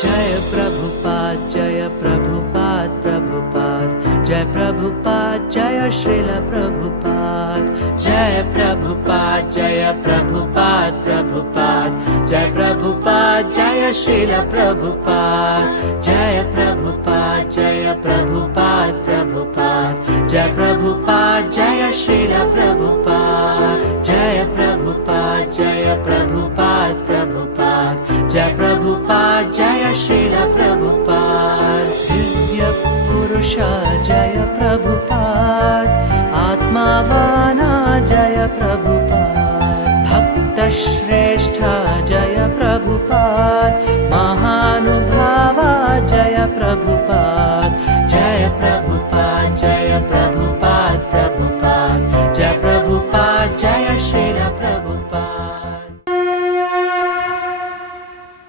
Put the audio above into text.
जय प्रभुपाद जय प्रभुपाद प्रभुपाद जय प्रभुपाद जय श्रील प्रभुपाद जय प्रभुपाद जय प्रभुपाद प्रभुपाद जय प्रभुपाद जय श्रील प्रभुपाद जय प्रभुपाद जय प्रभुपाद प्रभुपाद जय प्रभुपाद जय श्रील प्रभुपाद जय प्रभुपाद जय प्रभुपाद प्रभुपाद जय प्रभुपाद जय श्रील प्रभुपाद दिव्य पुरुष जय प्रभुपाद आत्मावाना जय प्रभुपाद भक्त श्रेष्ठ जय प्रभुपाद महानुभावा जय प्रभुपाद